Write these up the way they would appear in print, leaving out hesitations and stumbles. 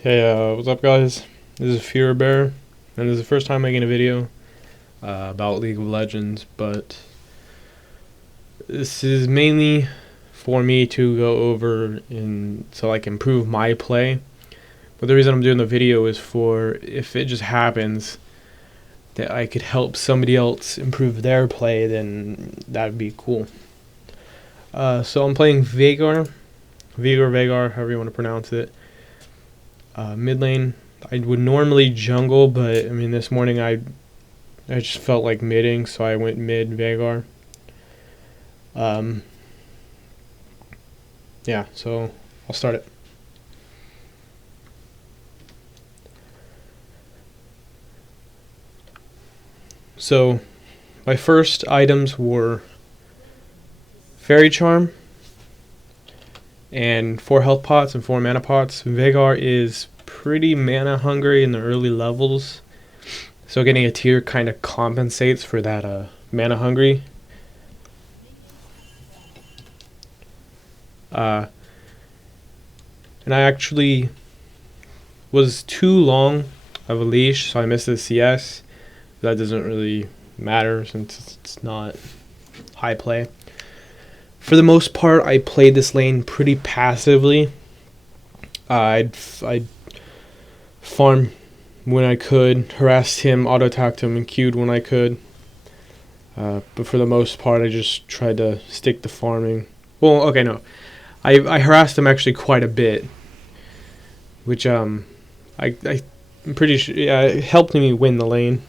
Hey, what's up, guys? This is Fear Bear, and this is the first time making a video about League of Legends, but this is mainly for me to go over and so I can improve my play. But the reason I'm doing the video is for if it just happens that I could help somebody else improve their play, then that'd be cool. So I'm playing Veigar, however you want to pronounce it. Mid lane, I would normally jungle, but I mean this morning I just felt like midding, so I went mid Veigar. Yeah, so I'll start it. So my first items were Fairy Charm and 4 health pots and 4 mana pots. Veigar is pretty mana hungry in the early levels, so getting a tier kind of compensates for that mana hungry. And I actually was too long of a leash, so I missed the CS. That doesn't really matter since it's not high play. For the most part, I played this lane pretty passively. I'd farm when I could, harassed him, auto-attacked him, and queued when I could. But for the most part, I just tried to stick to farming. Well, okay, no. I harassed him actually quite a bit, which I'm pretty sure, yeah, it helped me win the lane.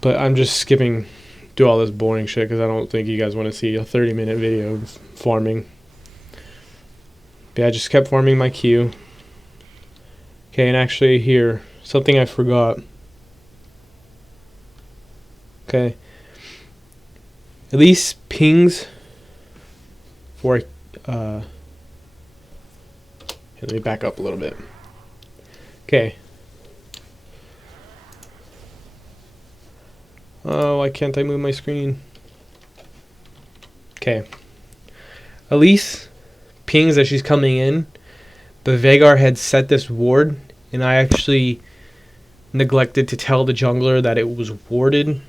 But I'm just skipping do all this boring shit because I don't think you guys want to see a 30-minute video of farming. But yeah, I just kept farming my Q. Okay, and actually here, something I forgot. Okay. At least pings for let me back up a little bit. Okay. Oh, why can't I move my screen? Okay. Elise pings that she's coming in, but Veigar had set this ward, and I actually neglected to tell the jungler that it was warded.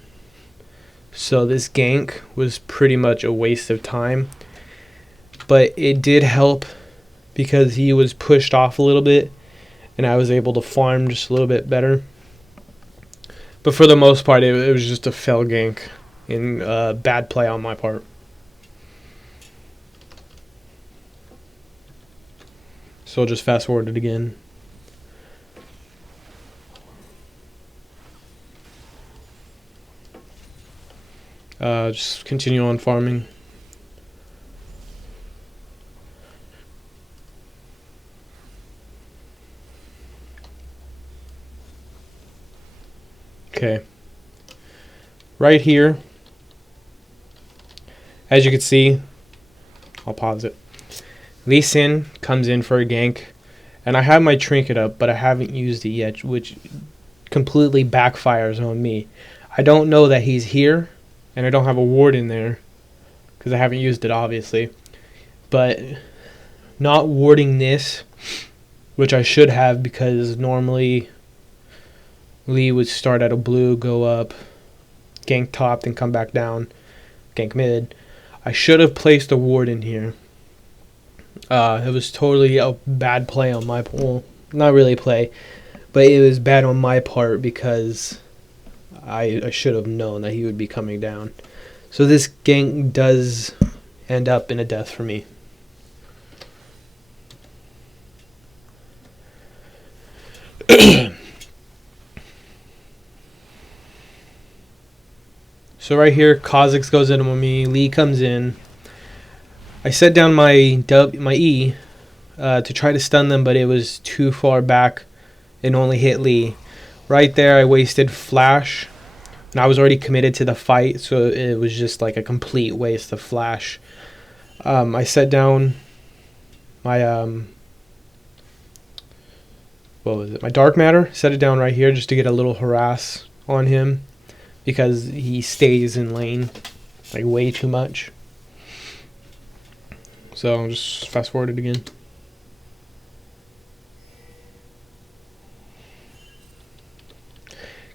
So this gank was pretty much a waste of time. But it did help because he was pushed off a little bit, and I was able to farm just a little bit better. But for the most part, it was just a fell gank and bad play on my part. So I'll just fast forward it again. Just continue on farming. Okay. Right here, as you can see, I'll pause it. Lee Sin comes in for a gank, and I have my trinket up, but I haven't used it yet, which completely backfires on me. I don't know that he's here, and I don't have a ward in there, because I haven't used it, obviously. But not warding this, which I should have, because normally Lee would start at a blue, go up, gank top, then come back down, gank mid. I should have placed a ward in here. It was totally a bad play on my part. Well, not really play, but it was bad on my part because I should have known that he would be coming down. So this gank does end up in a death for me. So right here, Kha'Zix goes in with me. Lee comes in. I set down my E to try to stun them, but it was too far back and only hit Lee. Right there, I wasted flash, and I was already committed to the fight, so it was just like a complete waste of flash. I set down my what was it? My dark matter. Set it down right here just to get a little harass on him because he stays in lane like way too much. So I'll just fast forward it again.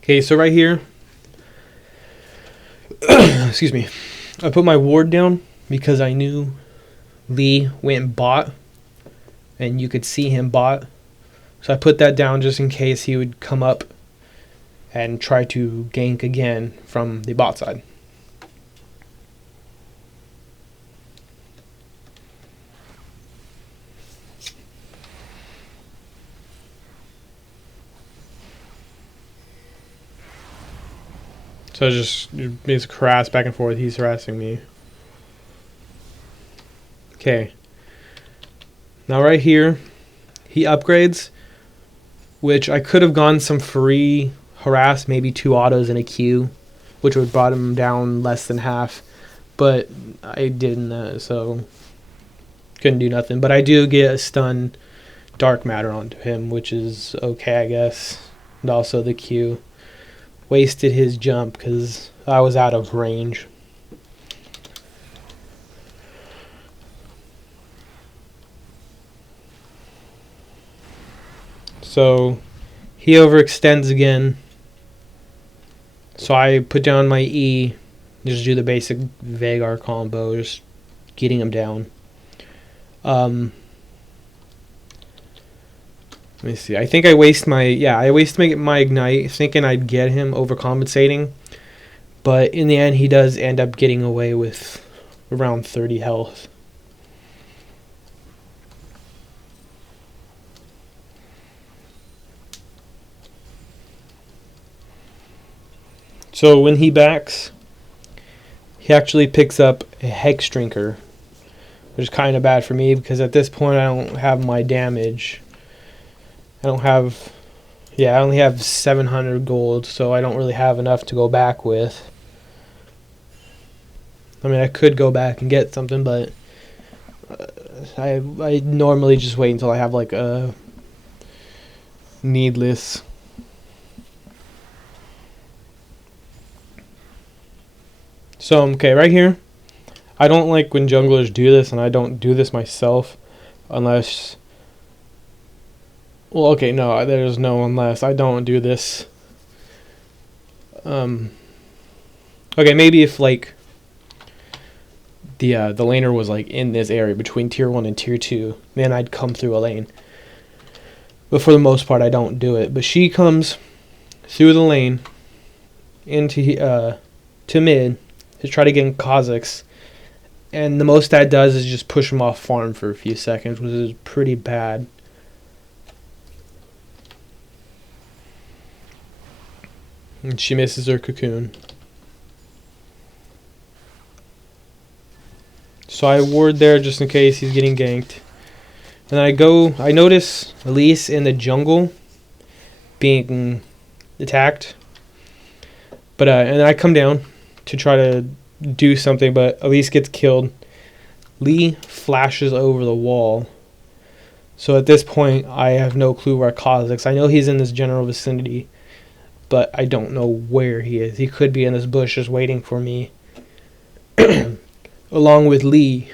Okay, so right here, excuse me, I put my ward down because I knew Lee went and bot, and you could see him bot. So I put that down just in case he would come up and try to gank again from the bot side. So just harass back and forth. He's harassing me. Okay. Now right here, he upgrades, which I could have gone some free harass, maybe 2 autos and a Q, which would brought him down less than half. But I didn't, so couldn't do nothing. But I do get a stun dark matter onto him, which is okay, I guess. And also the Q. Wasted his jump because I was out of range. So he overextends again. So I put down my E, just do the basic Veigar combo, just getting him down. Let me see. I think I waste my ignite thinking I'd get him overcompensating, but in the end he does end up getting away with around 30 health. So when he backs, he actually picks up a Hex Drinker, which is kind of bad for me because at this point I don't have my damage. I only have 700 gold, so I don't really have enough to go back with. I mean, I could go back and get something, but I normally just wait until I have like a needless. So, okay, right here, I don't like when junglers do this, and I don't do this myself unless... Well, okay, no, there's no unless. I don't do this. Okay, maybe if, like, the laner was, like, in this area between tier 1 and tier 2, then I'd come through a lane. But for the most part, I don't do it. But she comes through the lane into to mid to try to get Kha'Zix. And the most that does is just push him off farm for a few seconds, which is pretty bad. And she misses her cocoon. So I ward there just in case he's getting ganked. And I notice Elise in the jungle being attacked. But and then I come down to try to do something, but Elise gets killed. Lee flashes over the wall. So at this point, I have no clue where Kha'Zix. I know he's in this general vicinity, but I don't know where he is. He could be in this bush just waiting for me, along with Lee,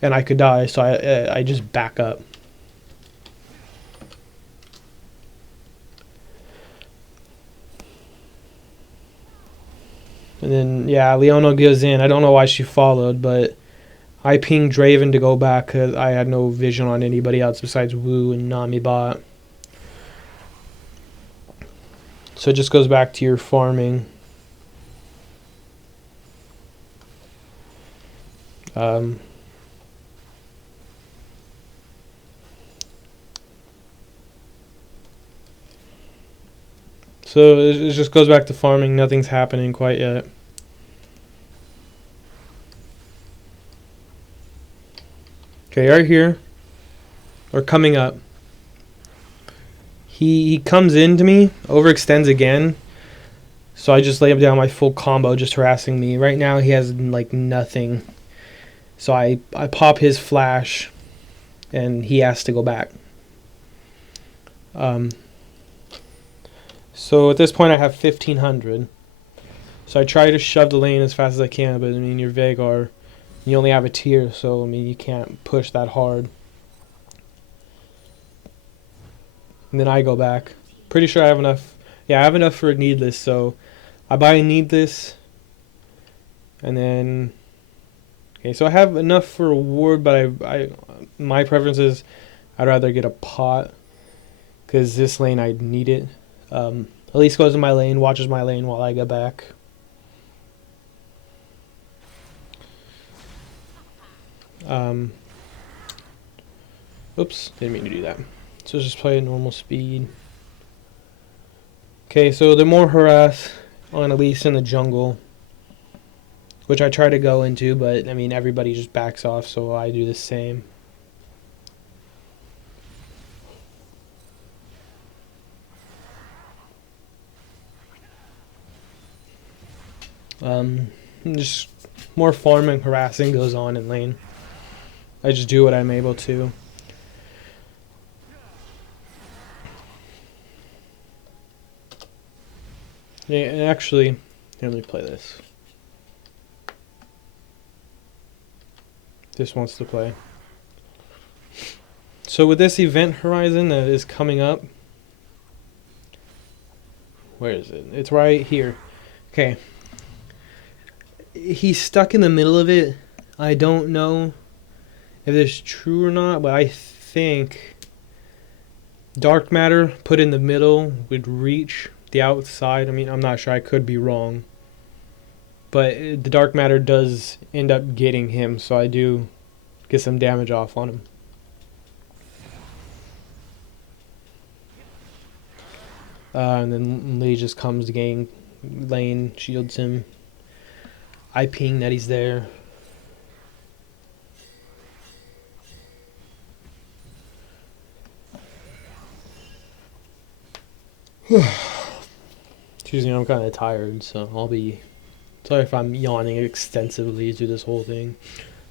and I could die. So I just back up. And then, yeah, Leona goes in. I don't know why she followed, but I pinged Draven to go back because I had no vision on anybody else besides Wu and Nami bot. So it just goes back to your farming. So it just goes back to farming. Nothing's happening quite yet. Okay, right here, or coming up. He comes into me, overextends again. So I just lay him down my full combo, just harassing me. Right now he has like nothing. So I pop his flash, and he has to go back. So at this point I have 1500. So I try to shove the lane as fast as I can, but I mean, you're Veigar. You only have a tier, so I mean, you can't push that hard. And then I go back. Pretty sure I have enough. Yeah, I have enough for a needless, so I buy a needless, and then okay, so I have enough for a ward, but I my preference is I'd rather get a pot because this lane I need it. At least goes in my lane, watches my lane while I get back. Oops, didn't mean to do that. So just play at normal speed. Okay, so the more harass on Elise in the jungle, which I try to go into, but I mean everybody just backs off, so I do the same. Just more farming, harassing goes on in lane. I just do what I'm able to. Yeah, and actually, here, let me play this. This wants to play. So with this event horizon that is coming up, where is it? It's right here. Okay. He's stuck in the middle of it. I don't know if this is true or not, but I think dark matter put in the middle would reach the outside. I mean, I'm not sure. I could be wrong. But the dark matter does end up getting him, so I do get some damage off on him. And then Lee just comes to gang lane, shields him. I ping that he's there. Excuse me, I'm kind of tired, so I'll be sorry if I'm yawning extensively through this whole thing.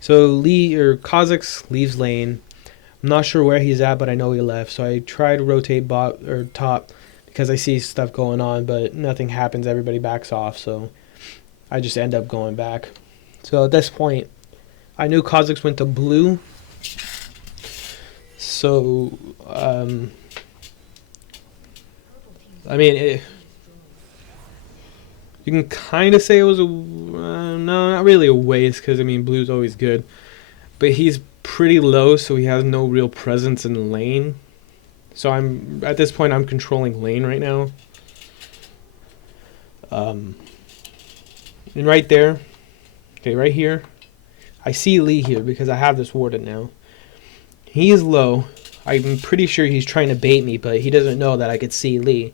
So Lee or Kha'Zix leaves lane. I'm not sure where he's at, but I know he left. So I try to rotate bot or top because I see stuff going on, but nothing happens. Everybody backs off, so I just end up going back. So at this point, I knew Kha'Zix went to blue. So I mean, you can kind of say it was a no, not really a waste because I mean blue's always good, but he's pretty low, so he has no real presence in lane. So I'm at this point I'm controlling lane right now. And right there, okay, right here, I see Lee here because I have this warded now. He is low. I'm pretty sure he's trying to bait me, but he doesn't know that I could see Lee.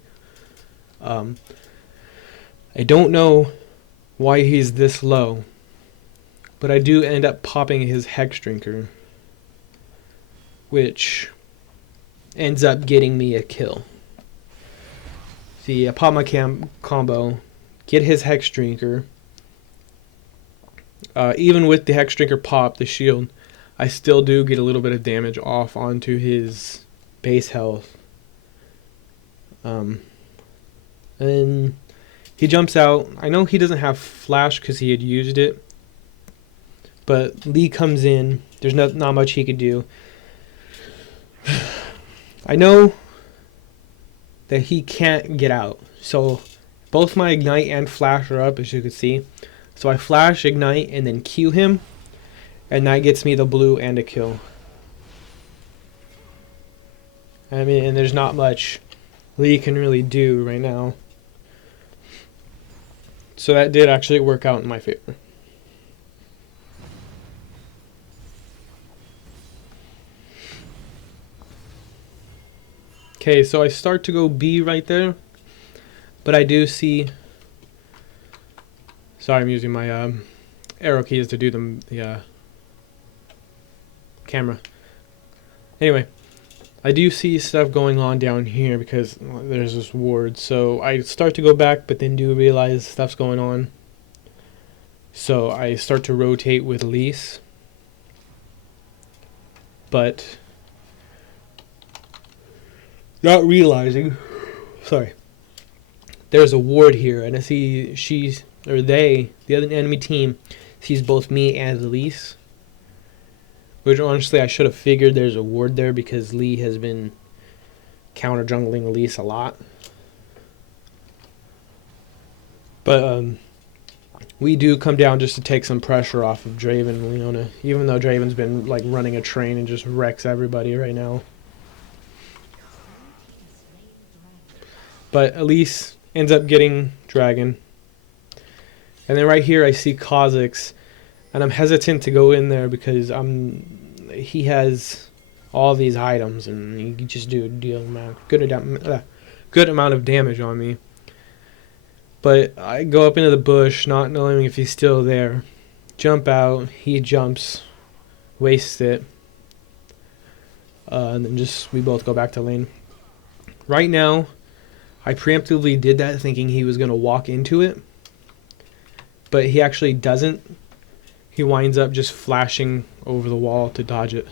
I don't know why he's this low, but I do end up popping his Hex Drinker, which ends up getting me a kill. See, I pop my combo, get his Hex Drinker. Even with the Hex Drinker pop, the shield, I still do get a little bit of damage off onto his base health. And he jumps out. I know he doesn't have flash because he had used it, but Lee comes in. There's not much he could do. I know that he can't get out. So both my ignite and flash are up, as you can see. So I flash, ignite, and then Q him, and that gets me the blue and a kill. I mean, and there's not much Lee can really do right now. So that did actually work out in my favor. Okay, so I start to go B right there, but I do see. Sorry, I'm using my arrow keys to do the camera. Anyway, I do see stuff going on down here because there's this ward. So I start to go back, but then do realize stuff's going on. So I start to rotate with Elise. But not realizing, sorry, there's a ward here, and I see the other enemy team, sees both me and Elise. Which honestly I should have figured there's a ward there because Lee has been counter jungling Elise a lot. But we do come down just to take some pressure off of Draven and Leona, even though Draven's been like running a train and just wrecks everybody right now. But Elise ends up getting Dragon. And then right here I see Kha'Zix, and I'm hesitant to go in there because he has all these items and he can just do a good amount of damage on me. But I go up into the bush, not knowing if he's still there. Jump out, he jumps, wastes it, and then we both go back to lane. Right now, I preemptively did that thinking he was going to walk into it, but he actually doesn't. He winds up just flashing over the wall to dodge it.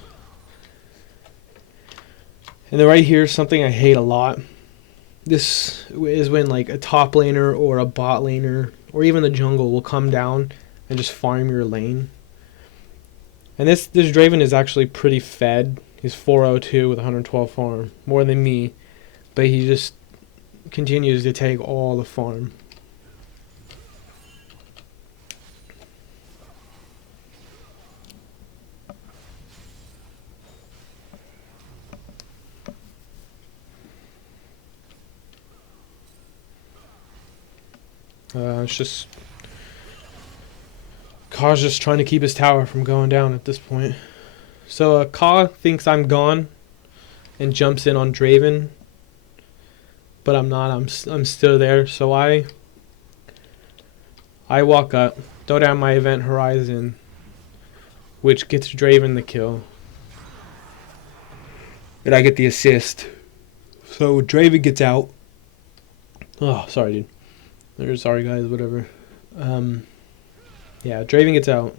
And then right here, something I hate a lot. This is when like a top laner or a bot laner or even the jungle will come down and just farm your lane. And this Draven is actually pretty fed. He's 402 with 112 farm, more than me, but he just continues to take all the farm. It's just Kaw's just trying to keep his tower from going down at this point. So Kaw thinks I'm gone and jumps in on Draven, but I'm not. I'm still there. So I walk up, throw down my event horizon, which gets Draven the kill, and I get the assist. So Draven gets out. Oh, sorry, dude. Sorry, guys, whatever. Yeah, Draven gets out.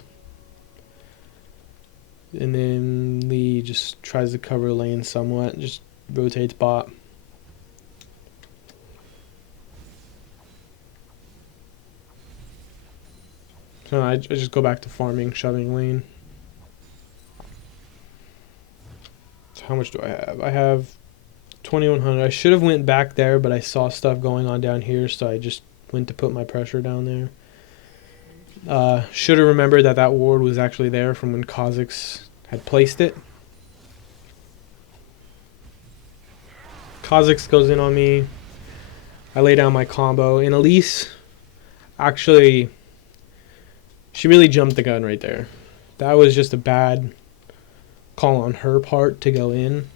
And then Lee just tries to cover lane somewhat. Just rotates bot. So I just go back to farming, shoving lane. So how much do I have? I have 2100. I should have went back there, but I saw stuff going on down here, so I just went to put my pressure down there. Should have remembered that ward was actually there from when Kha'Zix had placed it. Kha'Zix goes in on me. I lay down my combo. And Elise, actually, she really jumped the gun right there. That was just a bad call on her part to go in.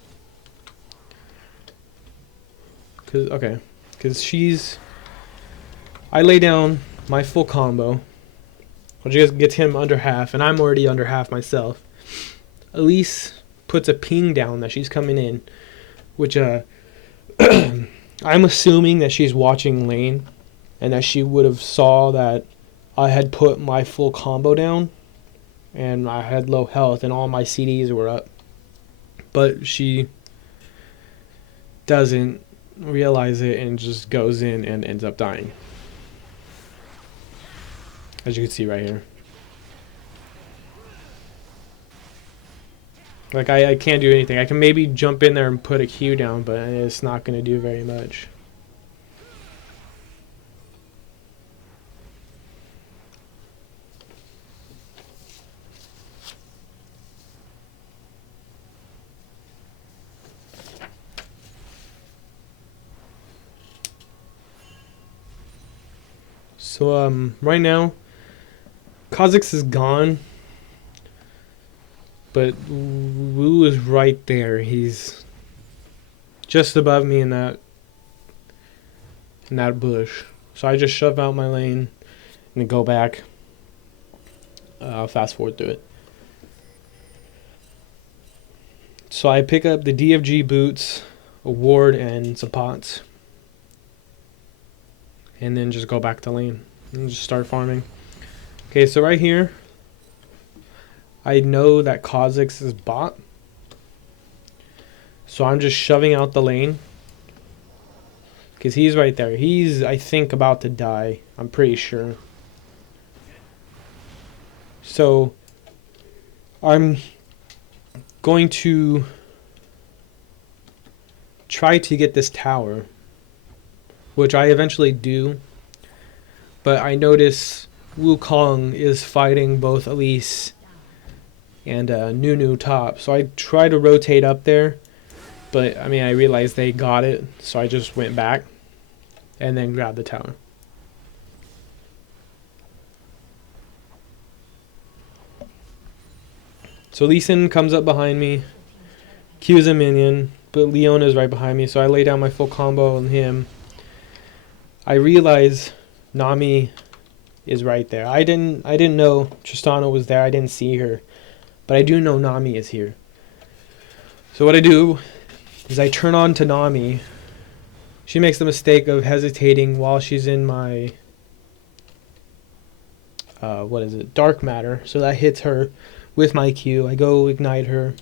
Because I lay down my full combo, which just gets him under half, and I'm already under half myself. Elise puts a ping down that she's coming in, which I'm assuming that she's watching lane, and that she would have saw that I had put my full combo down, and I had low health, and all my CDs were up. But she doesn't realize it and just goes in and ends up dying. As you can see right here. Like, I can't do anything. I can maybe jump in there and put a Q down, but it's not going to do very much. So, right now, Kha'Zix is gone, but Wu is right there. He's just above me in that bush. So I just shove out my lane and then go back. I'll fast forward through it. So I pick up the DFG boots, a ward, and some pots. And then just go back to lane and just start farming. Okay, so right here, I know that Kha'Zix is bot. So I'm just shoving out the lane. Because he's right there. He's, I think, about to die. I'm pretty sure. So I'm going to try to get this tower, which I eventually do. But I notice Wukong is fighting both Elise and Nunu top. So I try to rotate up there, but I mean I realized they got it, so I just went back and then grabbed the tower. So Lee Sin comes up behind me, Q's a minion, but Leona's right behind me, so I lay down my full combo on him. I realize Nami is right there. I didn't know Tristana was there. I didn't see her, but I do know Nami is here. So what I do is I turn on to Nami. She makes the mistake of hesitating while she's in my dark matter. So that hits her with my Q. I go ignite her.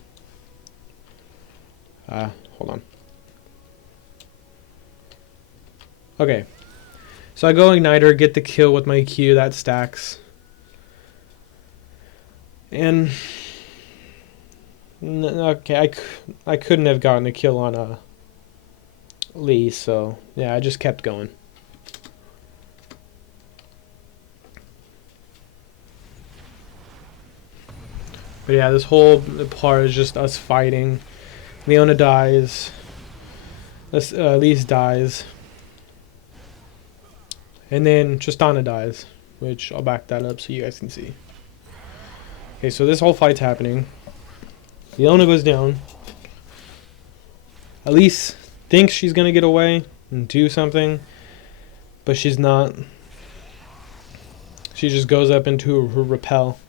Hold on. Okay. So I go ignite her, get the kill with my Q, that stacks. And okay, I couldn't have gotten a kill on Lee, so yeah, I just kept going. But yeah, this whole part is just us fighting. Leona dies. Elise dies. And then Tristana dies, which I'll back that up so you guys can see. Okay, so this whole fight's happening. Leona goes down. Elise thinks she's going to get away and do something, but she's not. She just goes up into her rappel.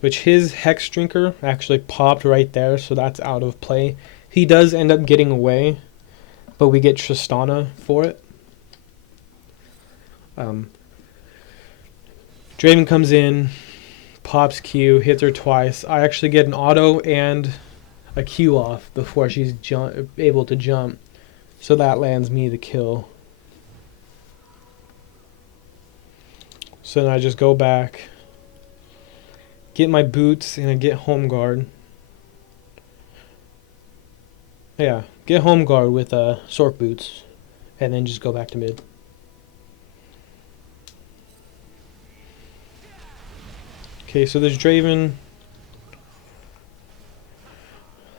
Which his Hex Drinker actually popped right there, so that's out of play. He does end up getting away, but we get Tristana for it. Draven comes in, pops Q, hits her twice. I actually get an auto and a Q off before she's able to jump, so that lands me the kill. So then I just go back, get my boots, and I get home guard. Yeah, get home guard with Sork boots, and then just go back to mid. Okay, so this Draven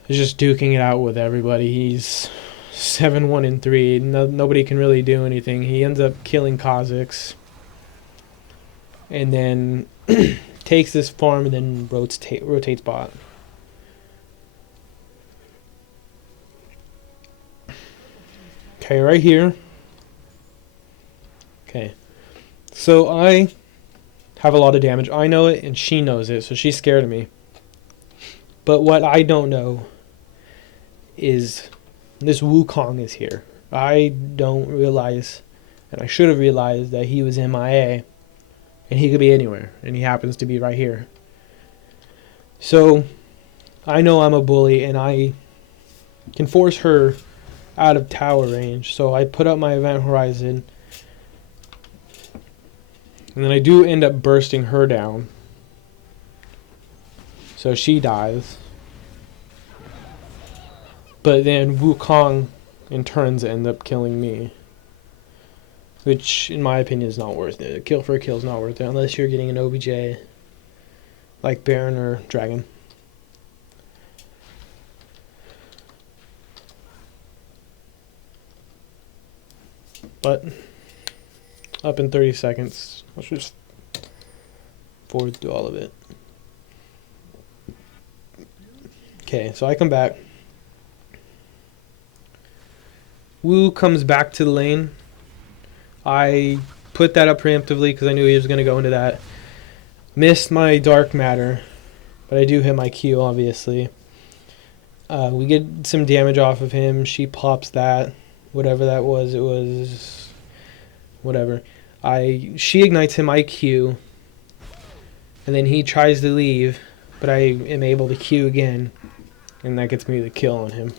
is just duking it out with everybody. He's 7-1-3. Nobody can really do anything. He ends up killing Kha'Zix, and then takes this farm and then rotates bot. Okay, right here. Okay. So I have a lot of damage. I know it and she knows it, so she's scared of me. But what I don't know is this Wukong is here. I don't realize, and I should have realized, that he was MIA. And he could be anywhere, and he happens to be right here. So I know I'm a bully, and I can force her out of tower range. So I put up my event horizon, and then I do end up bursting her down. So she dies. But then Wukong in turns end up killing me, which in my opinion is not worth it. A kill for a kill is not worth it unless you're getting an OBJ like Baron or Dragon. But up in 30 seconds. Let's just forward through all of it. Okay, so I come back. Wu comes back to the lane. I put that up preemptively because I knew he was going to go into that. Missed my dark matter, but I do hit my Q, obviously. We get some damage off of him. She pops that. Whatever that was, it was... whatever. She ignites him, I Q. And then he tries to leave, but I am able to Q again. And that gets me the kill on him.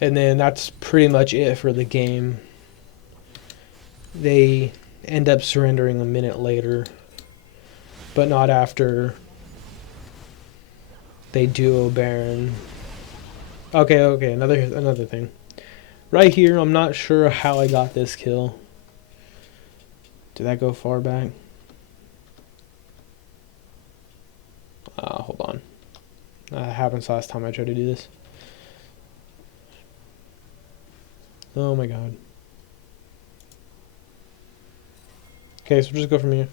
And then that's pretty much it for the game. They end up surrendering a minute later, but not after they duo Baron. Okay, another thing. Right here, I'm not sure how I got this kill. Did that go far back? Hold on. That happened last time I tried to do this. Oh my god. Okay, so we'll just go from here.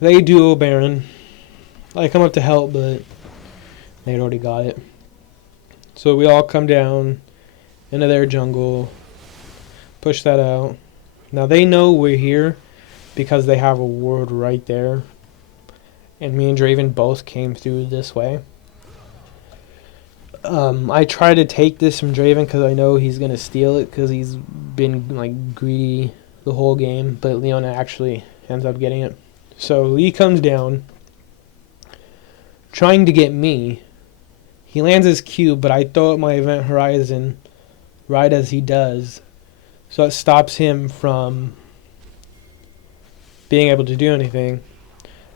They duo Baron. I come up to help, but they'd already got it. So we all come down into their jungle, push that out. Now they know we're here because they have a ward right there. And me and Draven both came through this way. I try to take this from Draven because I know he's going to steal it because he's been like greedy the whole game. But Leona actually ends up getting it. So Lee comes down, trying to get me. He lands his Q, but I throw up my Event Horizon right as he does. So it stops him from being able to do anything.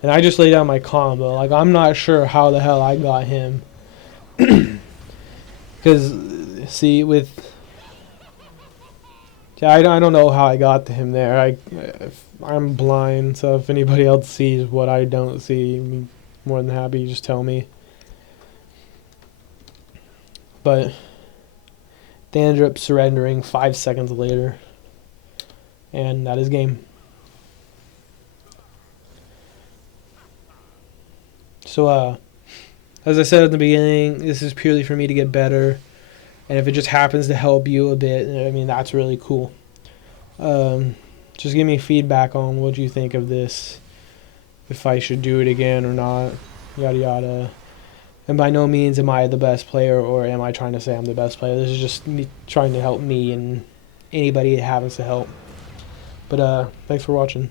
And I just lay down my combo. Like, I'm not sure how the hell I got him. Because, see, with... Yeah, I don't know how I got to him there. I'm blind, so if anybody else sees what I don't see, I'm more than happy to just tell me. But they ended up surrendering 5 seconds later. And that is game. So, as I said at the beginning, this is purely for me to get better. And if it just happens to help you a bit, I mean, that's really cool. Just give me feedback on what you think of this. If I should do it again or not. Yada yada. And by no means am I the best player or am I trying to say I'm the best player. This is just me trying to help me and anybody it happens to help. But thanks for watching.